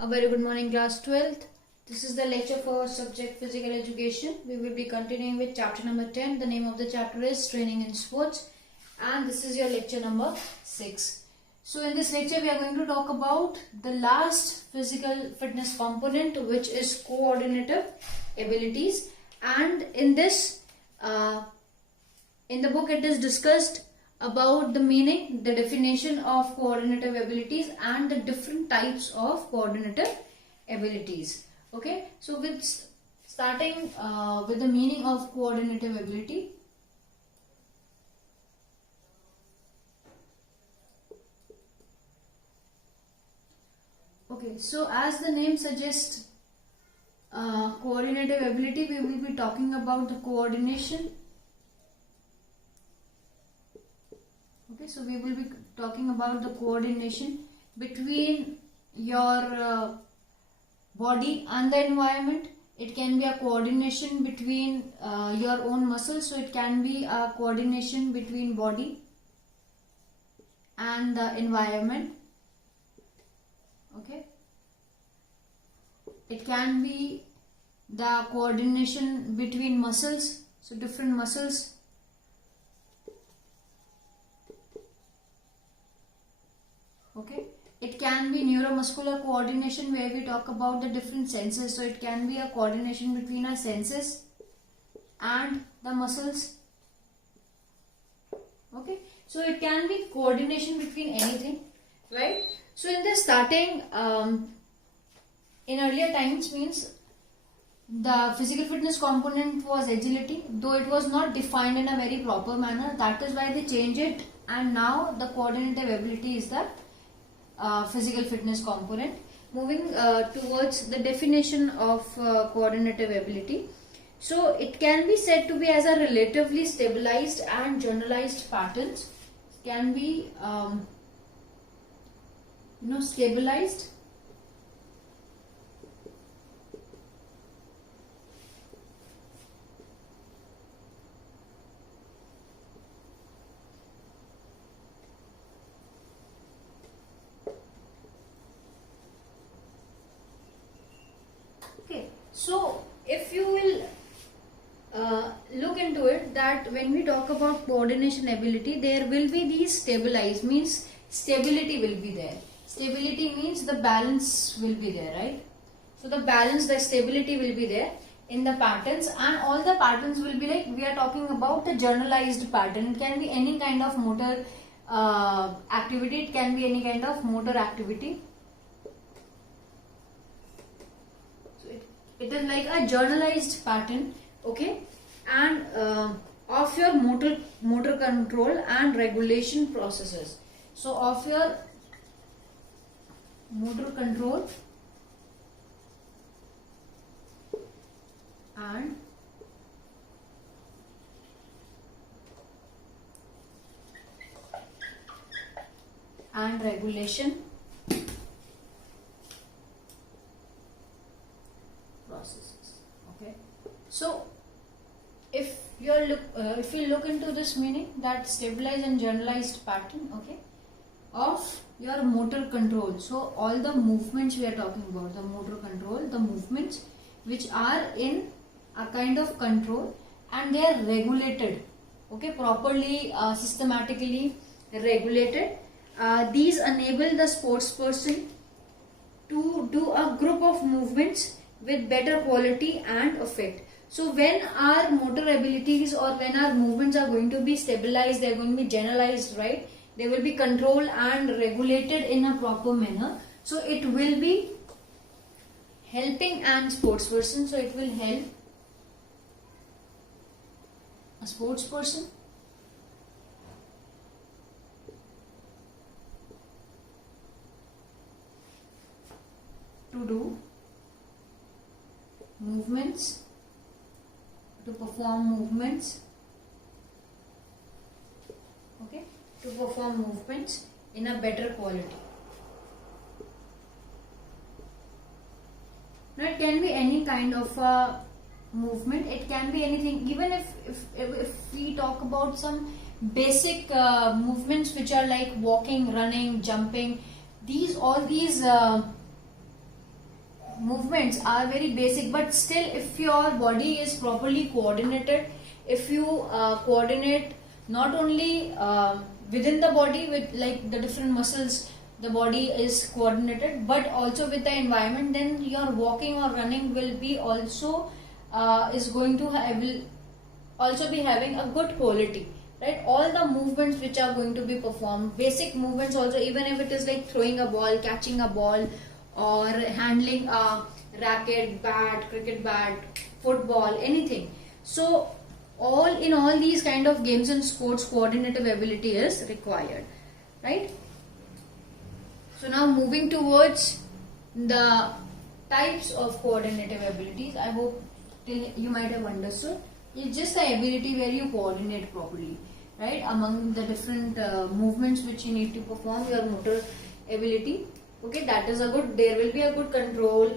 A very good morning, class 12th. This is the lecture for subject physical education. We will be continuing with chapter number 10. The name of the chapter is Training in Sports, and this is your lecture number 6. So in this lecture we are going to talk about the last physical fitness component, which is coordinative abilities. And in this in the book it is discussed about the meaning, the definition of coordinative abilities and the different types of coordinative abilities. Okay, so with starting with the meaning of coordinative ability. Okay, so as the name suggests, coordinative ability, we will be talking about the coordination. Okay, so we will be talking about the coordination between your body and the environment. It can be a coordination between your own muscles, so it can be a coordination between body and the environment. Okay, it can be the coordination between muscles, so different muscles. Okay, it can be neuromuscular coordination, where we talk about the different senses, so it can be a coordination between our senses and the muscles. Okay, so it can be coordination between anything, right? So in the starting, in earlier times, means the physical fitness component was agility, though it was not defined in a very proper manner. That is why they changed it, and now the coordinative ability is the physical fitness component. Moving towards the definition of coordinative ability. So it can be said to be as a relatively stabilized and generalized patterns. It can be stabilized So if you will look into it, that when we talk about coordination ability, there will be these stabilized, means stability will be there. Stability means the balance will be there, right? So the balance, the stability will be there in the patterns, and all the patterns will be like, we are talking about the generalized pattern. It can be any kind of motor activity, it can be any kind of motor activity. It is like a generalized pattern, okay, and of your motor control and regulation processes. So of your motor control and regulation processes. Okay, so if you look into this meaning, that stabilized and generalized pattern, okay, of your motor control. So all the movements we are talking about, the motor control, the movements which are in a kind of control and they are regulated, okay, properly, systematically regulated. These enable the sports person to do a group of movements with better quality and effect. So when our motor abilities or when our movements are going to be stabilized, they are going to be generalized, right? They will be controlled and regulated in a proper manner. So it will be helping a sports person. So it will help a sports person to do movements, to perform movements, okay, to perform movements in a better quality. Now it can be any kind of a movement, it can be anything, even if we talk about some basic movements which are like walking, running, jumping, all these movements are very basic, but still if your body is properly coordinated, if you coordinate not only within the body with like the different muscles, the body is coordinated, but also with the environment, then your walking or running will be also will also be having a good quality, right? All the movements which are going to be performed, basic movements also, even if it is like throwing a ball, catching a ball, or handling a racket, bat, cricket bat, football, anything. So all these kind of games and sports, coordinative ability is required, right? So now moving towards the types of coordinative abilities. I hope you might have understood. It's just the ability where you coordinate properly, right, among the different movements which you need to perform, your motor ability. Okay, that is a good, there will be a good control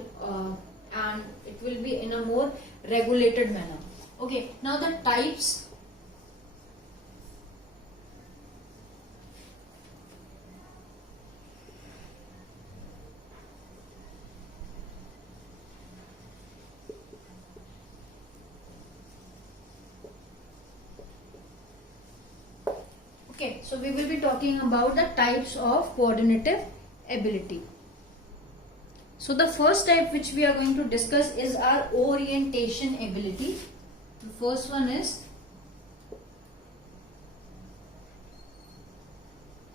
and it will be in a more regulated manner. Okay, now the types. Okay, so we will be talking about the types of coordinative ability. So the first type which we are going to discuss is our orientation ability. The first one is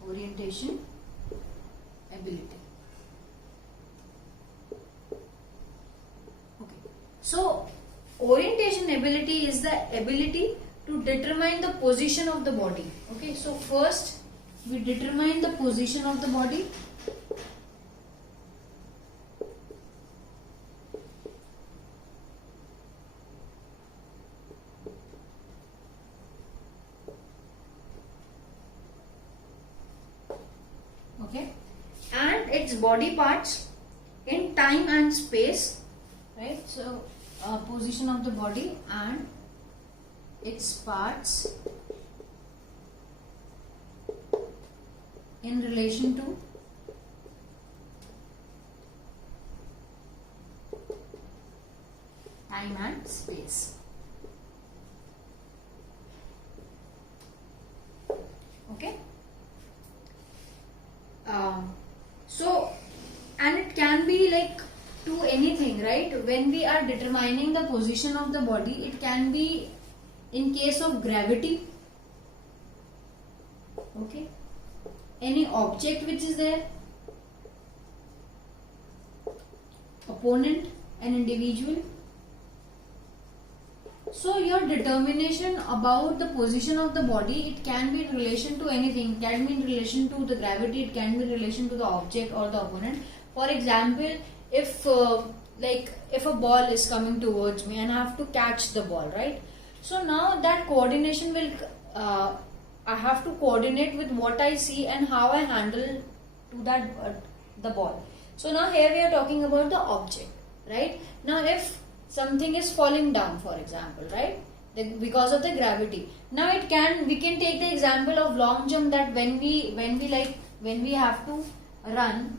orientation ability. Okay, so orientation ability is the ability to determine the position of the body. Okay, so first we determine the position of the body. Okay, and its body parts in time and space, right? So position of the body and its parts in relation to time and space. Okay. So, and it can be like to anything, right? When we are determining the position of the body, it can be in case of gravity. Okay, any object which is there, opponent, an individual. So your determination about the position of the body, it can be in relation to anything. It can be in relation to the gravity, it can be in relation to the object or the opponent. For example, if a ball is coming towards me and I have to catch the ball, right? So now that coordination will, I have to coordinate with what I see and how I handle to that the ball. So now here we are talking about the object, right? Now if something is falling down, for example, right, because of the gravity. Now we can take the example of long jump, that when we have to run,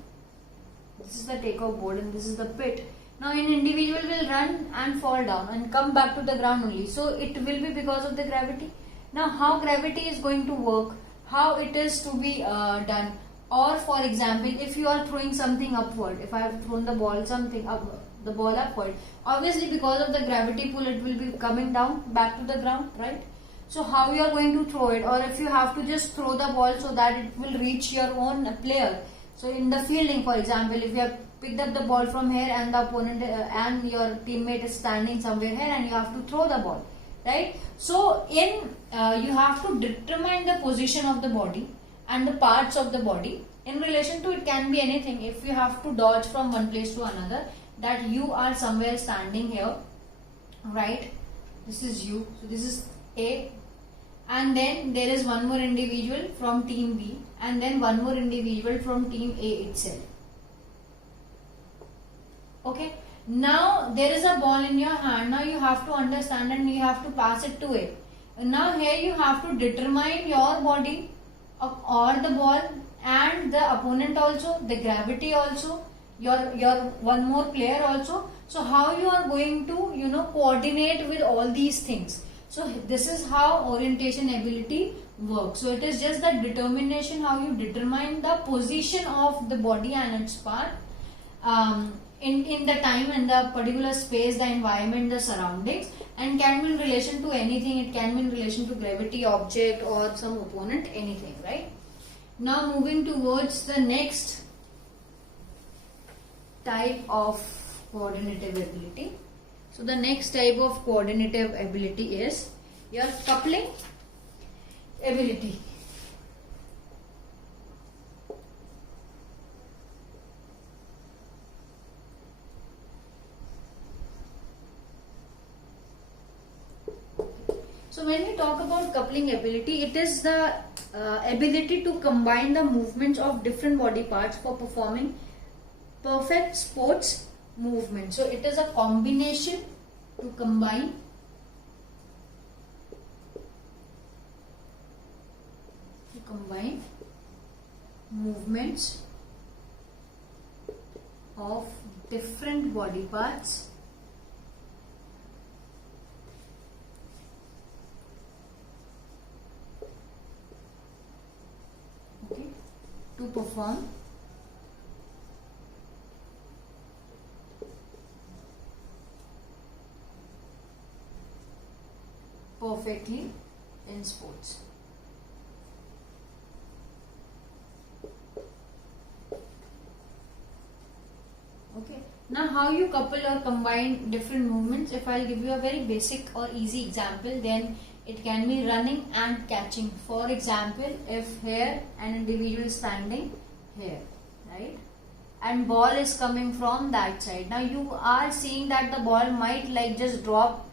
this is the takeoff board and this is the pit. Now an individual will run and fall down and come back to the ground only. So it will be because of the gravity. Now how gravity is going to work, how it is to be done. Or for example, if you are throwing something upward, if I have thrown the ball upward, obviously because of the gravity pull it will be coming down back to the ground, right? So how you are going to throw it, or if you have to just throw the ball so that it will reach your own player. So in the fielding, for example, if you have picked up the ball from here and the opponent and your teammate is standing somewhere here and you have to throw the ball, right? So you have to determine the position of the body and the parts of the body in relation to, it can be anything. If you have to dodge from one place to another, that you are somewhere standing here, right? This is you, so this is A, and then there is one more individual from team B, and then one more individual from team A itself. Okay, now there is a ball in your hand. Now you have to understand and you have to pass it to A. Now here you have to determine your body or the ball and the opponent also, the gravity also, your one more player also. So how you are going to, you know, coordinate with all these things. So this is how orientation ability works. So it is just the determination, how you determine the position of the body and its part in the time and the particular space, the environment, the surroundings, and can be in relation to anything. It can be in relation to gravity, object, or some opponent, anything, right? Now moving towards the next type of coordinative ability. So the next type of coordinative ability is your coupling ability. So when we talk about coupling ability, it is the ability to combine the movements of different body parts for performing perfect sports movement. So it is a combination to combine movements of different body parts to perform perfectly in sports. Okay. Now how you couple or combine different movements? If I'll give you a very basic or easy example, then it can be running and catching. For example, if here an individual is standing here, right, and ball is coming from that side. Now you are seeing that the ball might like just drop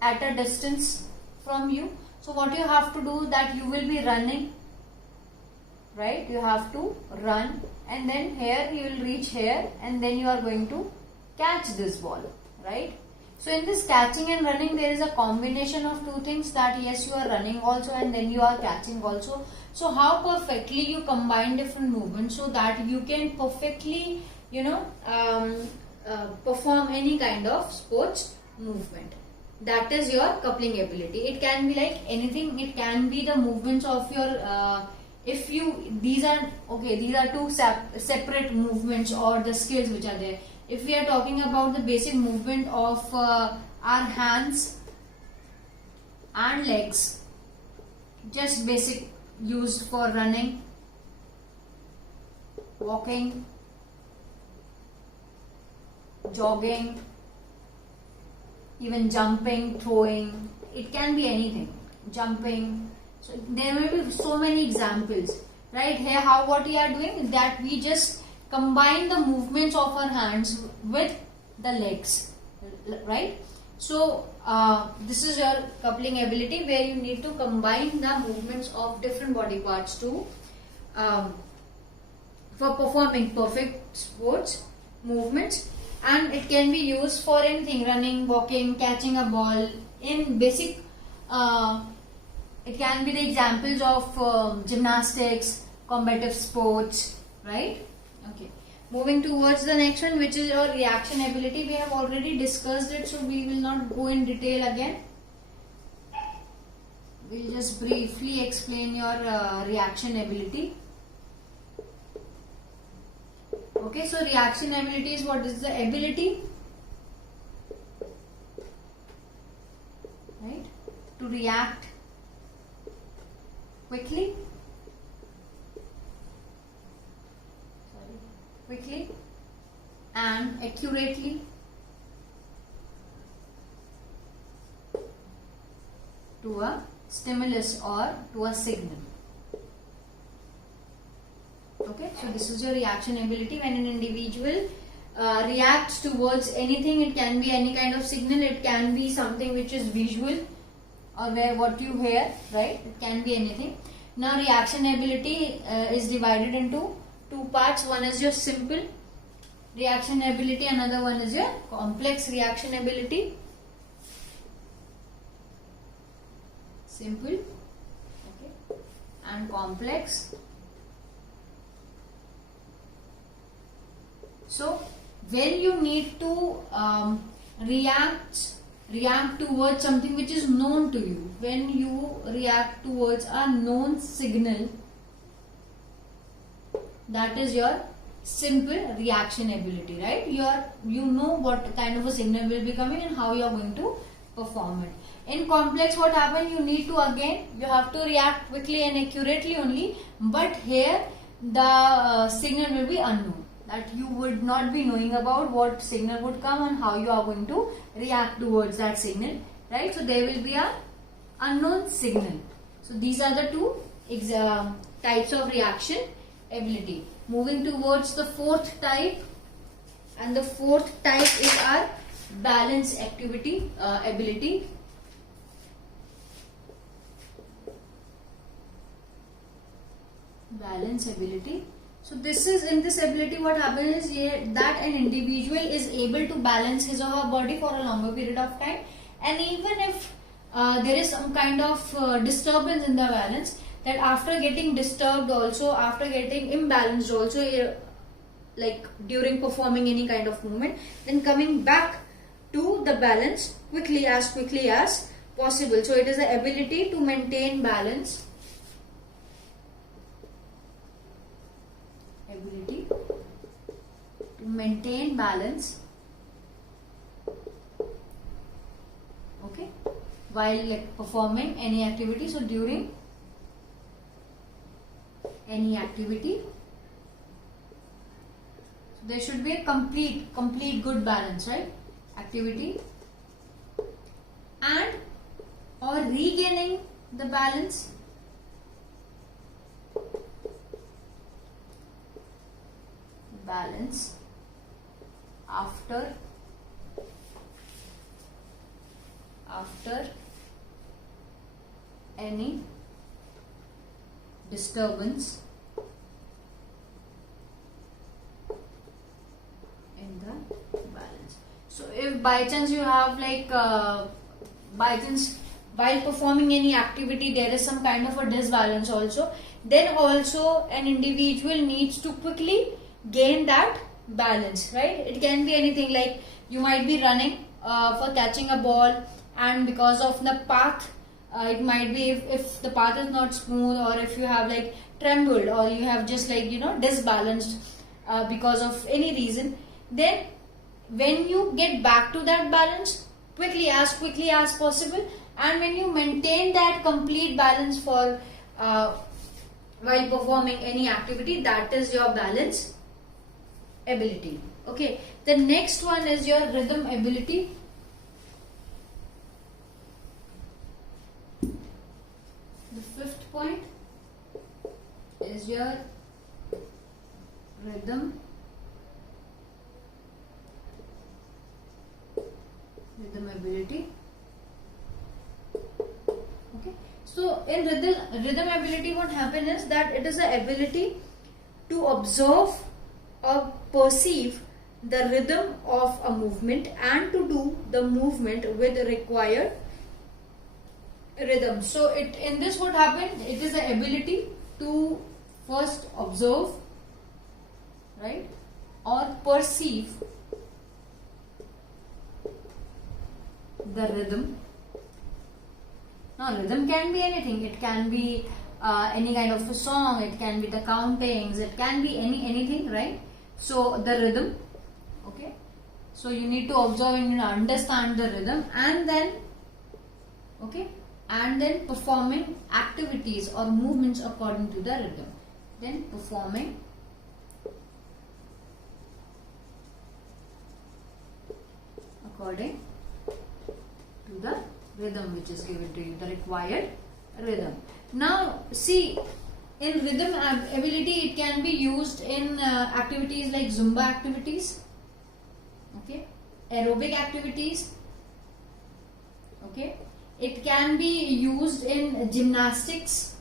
at a distance from you. So what you have to do, that you will be running, right? You have to run, and then here you will reach here, and then you are going to catch this ball, right? So in this catching and running, there is a combination of two things, that yes, you are running also and then you are catching also. So how perfectly you combine different movements so that you can perfectly, you know, perform any kind of sports movement. That is your coupling ability. It can be like anything. It can be the movements of your these are two separate movements or the skills which are there. If we are talking about the basic movement of our hands and legs, just basic, used for running, walking, jogging, even jumping, throwing, it can be anything, jumping. So there may be so many examples, right? Here what we are doing is that we just combine the movements of our hands with the legs, right? So this is your coupling ability, where you need to combine the movements of different body parts to for performing perfect sports movements. And it can be used for anything, running, walking, catching a ball. In basic, it can be the examples of gymnastics, combative sports, right? Okay. Moving towards the next one, which is your reaction ability. We have already discussed it, so we will not go in detail again. We'll just briefly explain your reaction ability. Okay, so reaction ability is what is the ability, right, to react quickly, and accurately to a stimulus or to a signal. Okay, so this is your reaction ability. When an individual reacts towards anything, it can be any kind of signal, it can be something which is visual or where what you hear, right? It can be anything. Now reaction ability is divided into two parts. One is your simple reaction ability, another one is your complex reaction ability. Simple, okay, and complex. So when you need to react towards something which is known to you, when you react towards a known signal, that is your simple reaction ability, right? You know what kind of a signal will be coming and how you are going to perform it. In complex, what happens, you need to, again, you have to react quickly and accurately only, but here the signal will be unknown, that you would not be knowing about what signal would come and how you are going to react towards that signal, right? So there will be a unknown signal. So these are the two types of reaction ability. Moving towards the fourth type, and the fourth type is our balance activity ability. Balance ability. So this is, in this ability what happens is that an individual is able to balance his or her body for a longer period of time, and even if there is some kind of disturbance in the balance, that after getting disturbed also, after getting imbalanced also, like during performing any kind of movement, then coming back to the balance quickly as possible. So it is the ability to maintain balance. Ability to maintain balance, okay, while like performing any activity. So during any activity, so there should be a complete good balance, right? Activity and or regaining the balance after any disturbance in the balance. So if by chance you have like by chance while performing any activity there is some kind of a disbalance also, then also an individual needs to quickly gain that balance, right? It can be anything, like you might be running for catching a ball, and because of the path, it might be if the path is not smooth, or if you have like trembled, or you have just like disbalanced because of any reason, then when you get back to that balance quickly as possible, and when you maintain that complete balance for while performing any activity, that is your balance ability. Okay, the next one is your rhythm ability. The fifth point is your rhythm ability. Okay, so in rhythm ability, what happens is that it is the ability to observe or perceive the rhythm of a movement and to do the movement with the required rhythm. So in this what happens, it is the ability to first observe, right, or perceive the rhythm. Now rhythm can be anything. It can be any kind of a song, it can be the countings, it can be anything, right? So the rhythm, okay, so you need to observe and understand the rhythm, and then okay, and then performing activities or movements according to the rhythm. Then performing according to the rhythm which is given to you, the required rhythm. Now see, in rhythm ability, it can be used in activities like Zumba activities, okay, aerobic activities, okay. It can be used in gymnastics.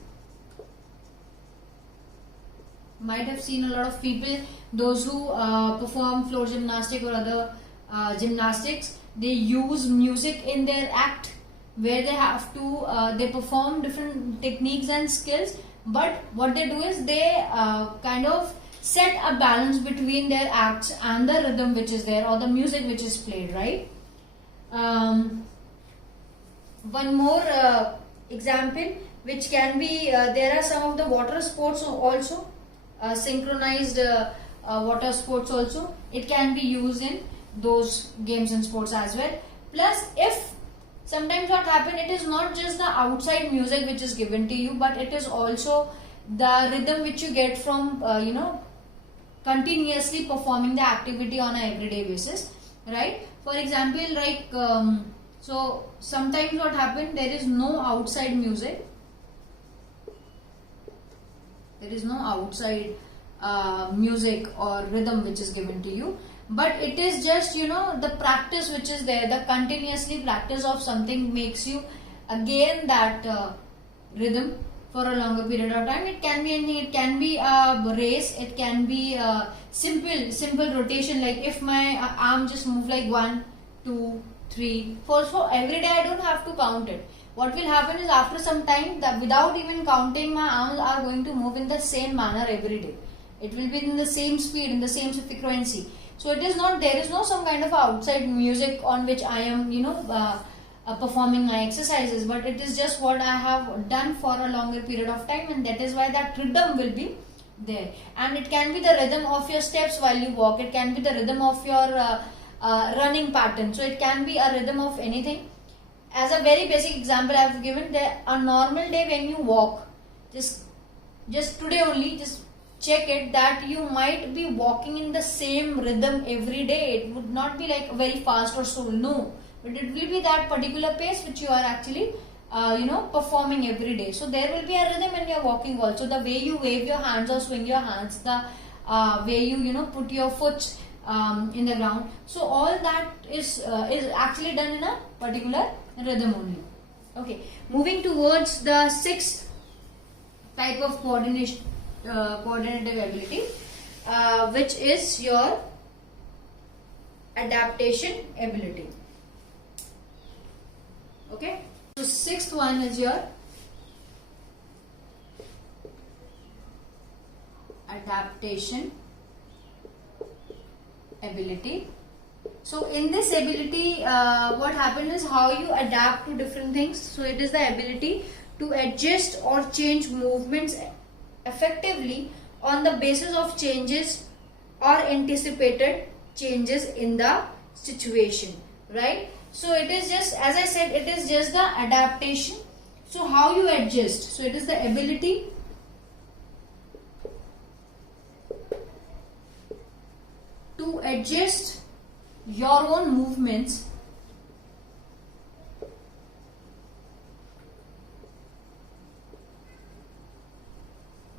Might have seen a lot of people, those who perform floor gymnastic or other gymnastics, they use music in their act, where they have to they perform different techniques and skills, but what they do is they kind of set a balance between their acts and the rhythm which is there, or the music which is played, right? One more example which can be, there are some of the water sports also, synchronized water sports also. It can be used in those games and sports as well. Plus, if sometimes what happen, it is not just the outside music which is given to you, but it is also the rhythm which you get from continuously performing the activity on an everyday basis, right? For example, like so sometimes what happen, there is no outside music, there is no outside music or rhythm which is given to you, but it is just the practice which is there, the continuously practice of something makes you gain that rhythm for a longer period of time. It can be anything, it can be a race, it can be a simple rotation, like if my arm just move like 1, 2, 3, 4, so every day I don't have to count it. What will happen is after some time, that without even counting, my arms are going to move in the same manner every day. It will be in the same speed, in the same frequency. So it is not, there is no some kind of outside music on which I am performing my exercises, but it is just what I have done for a longer period of time, and that is why that rhythm will be there. And it can be the rhythm of your steps while you walk, it can be the rhythm of your running pattern, so it can be a rhythm of anything. As a very basic example I have given, there a normal day when you walk, just today only, just check it that you might be walking in the same rhythm every day. It would not be like very fast or slow, no, but it will be that particular pace which you are actually performing every day. So there will be a rhythm when you are walking also, the way you wave your hands or swing your hands, the way you put your foot in the ground. So all that is actually done in a particular rhythm only. Okay, moving towards the sixth type of coordinative ability, which is your adaptation ability. Okay, so sixth one is your adaptation ability. So in this ability, what happens is how you adapt to different things. So it is the ability to adjust or change movements effectively on the basis of changes or anticipated changes in the situation, right? So it is just, as I said, it is just the adaptation. So how you adjust? So it is the ability to adjust your own movements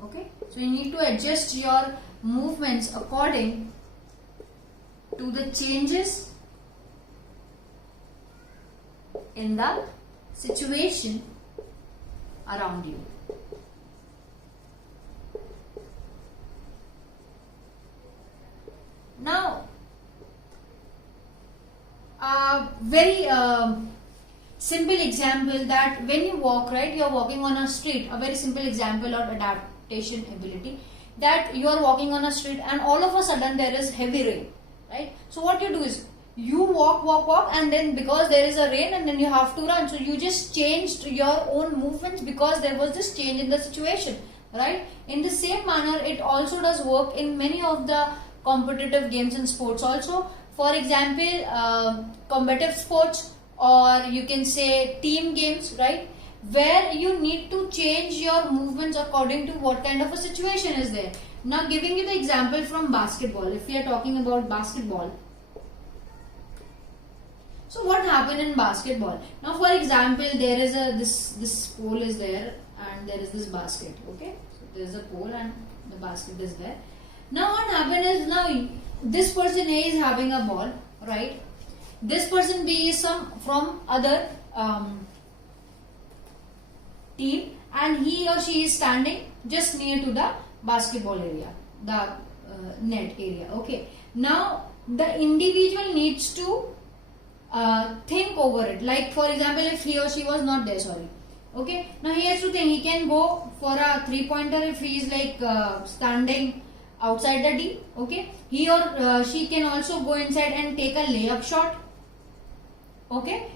okay, so you need to adjust your movements according to the changes in the situation around you. Now, a very simple example, that when you walk, right, you are walking on a street, a very simple example of adaptation ability, that you are walking on a street and all of a sudden there is heavy rain, right? So what you do is you walk, and then because there is a rain and then you have to run, so you just changed your own movements because there was this change in the situation, right? In the same manner, it also does work in many of the competitive games and sports also. For example, combative sports, or you can say team games, right, where you need to change your movements according to what kind of a situation is there. Now giving you the example from basketball, if we are talking about basketball. So what happened in basketball? Now for example, there is a this pole is there and there is this basket, okay? So there is a pole and the basket is there. Now what happened is, now this person A is having a ball, right? This person B is from other team, and he or she is standing just near to the basketball area, the net area, okay? Now the individual needs to think over it. Like for example, if he or she was not there, sorry, okay, now he has to think. He can go for a 3-pointer if he is like standing outside the D. Okay, he or she can also go inside and take a layup shot. Okay,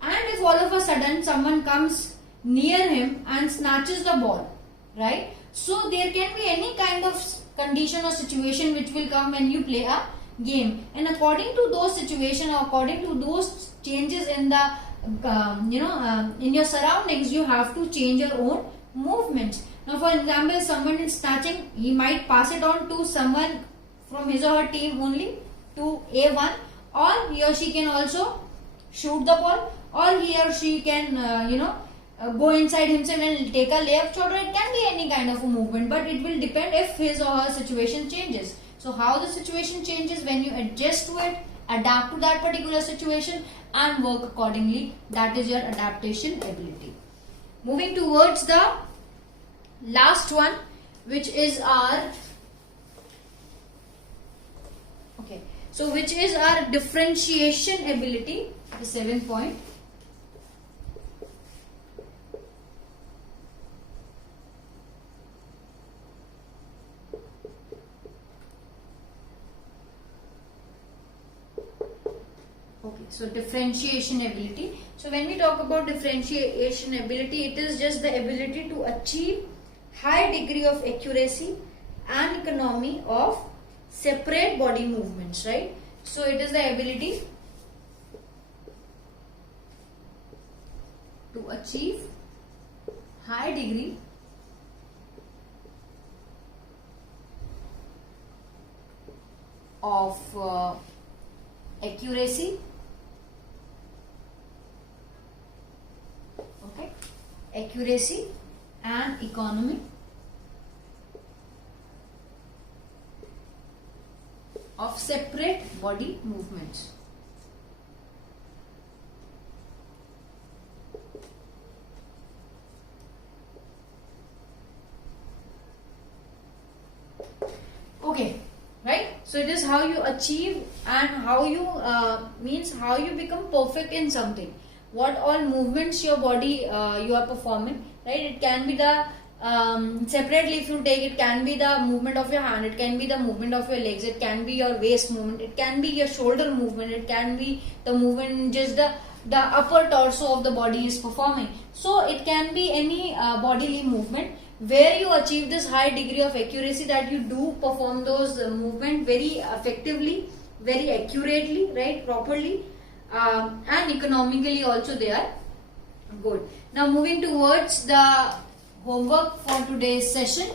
and if all of a sudden someone comes near him and snatches the ball, right? So there can be any kind of condition or situation which will come when you play a game, and according to those situations, according to those changes in the in your surroundings, you have to change your own movements. Now, for example, someone is snatching, he might pass it on to someone from his or her team only, to A1, or he or she can also shoot the ball, or he or she can go inside himself and take a layup shot, or it can be any kind of a movement, but it will depend if his or her situation changes. So how the situation changes, when you adjust to it, adapt to that particular situation and work accordingly, that is your adaptation ability. Moving towards the last one, which is our which is our differentiation ability, the 7th point. So differentiation ability. So when we talk about differentiation ability, it is just the ability to achieve high degree of accuracy and economy of separate body movements, right? So it is the ability to achieve high degree of accuracy, accuracy and economy of separate body movements. Okay, right? So it is how you achieve and how you means how you become perfect in something. What all movements your body you are performing, right? It can be the separately, if you take, it can be the movement of your hand, it can be the movement of your legs, it can be your waist movement, it can be your shoulder movement, it can be the movement just the upper torso of the body is performing. So it can be any bodily movement where you achieve this high degree of accuracy, that you do perform those movement very effectively, very accurately, right, properly, and economically also they are good. Now moving towards the homework for today's session.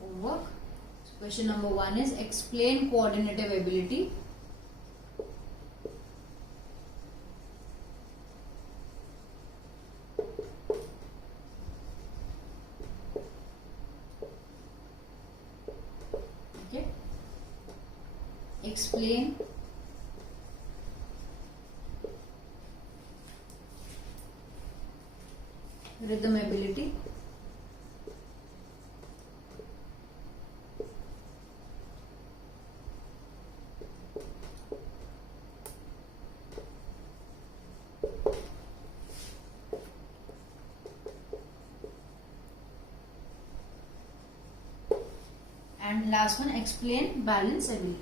Homework. So question number 1 is explain coordinative ability. Explain rhythm ability. And last one, explain balance ability.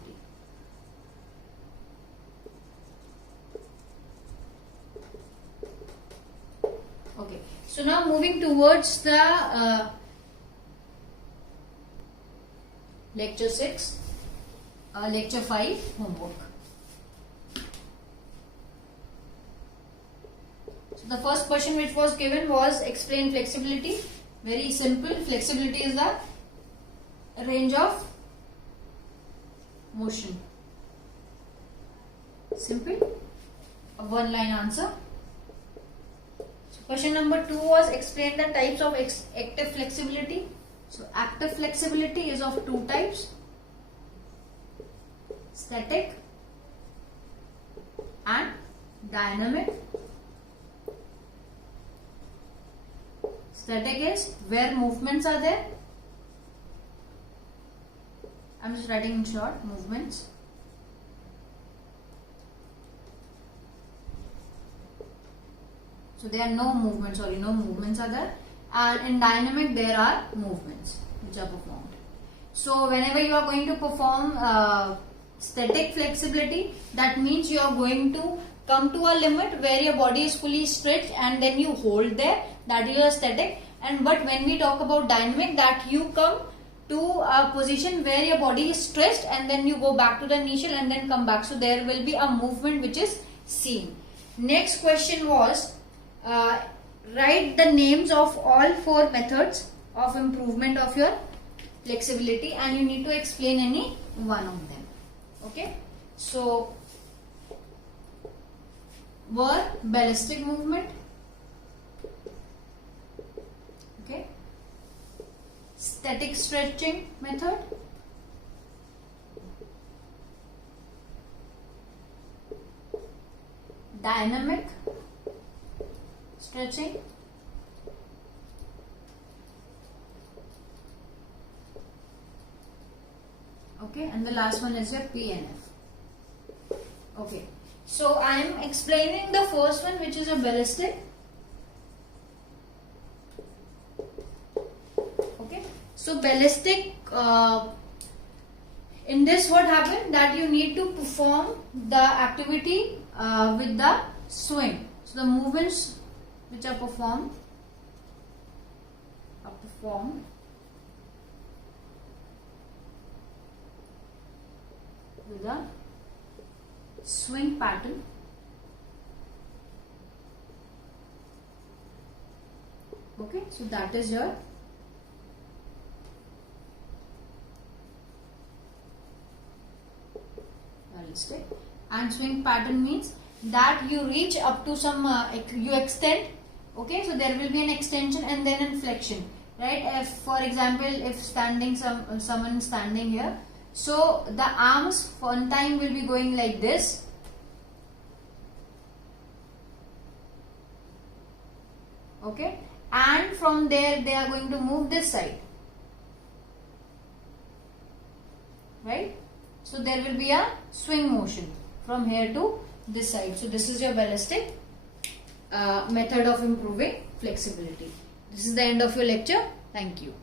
So now moving towards the lecture 6, lecture 5 homework. So the first question which was given was explain flexibility. Very simple. Flexibility is the range of motion. Simple. A one-line answer. Question number 2 was explain the types of active flexibility. So active flexibility is of 2 types: static and dynamic. Static is where movements are there. I'm just writing in short, movements. So there are no movements, no movements are there. And in dynamic there are movements which are performed. So whenever you are going to perform static flexibility, that means you are going to come to a limit where your body is fully stretched and then you hold there, that is your static. And but when we talk about dynamic, that you come to a position where your body is stretched and then you go back to the initial and then come back. So there will be a movement which is seen. Next question was, write the names of all 4 methods of improvement of your flexibility, and you need to explain any one of them. Okay, so were ballistic movement, okay, static stretching method, dynamic stretching, okay, and the last one is your PNF. Okay, so I am explaining the first one, which is a ballistic. Okay, so ballistic, in this what happened, that you need to perform the activity with the swing. So the movements which are performed with a swing pattern. Okay, so that is your ballistic. And swing pattern means that you reach up to some, you extend. Okay, so there will be an extension and then an flexion, right? If, for example, if standing, someone standing here, so the arms one time will be going like this, okay, and from there they are going to move this side, right? So there will be a swing motion from here to this side. So this is your ballistic method of improving flexibility. This is the end of your lecture. Thank you.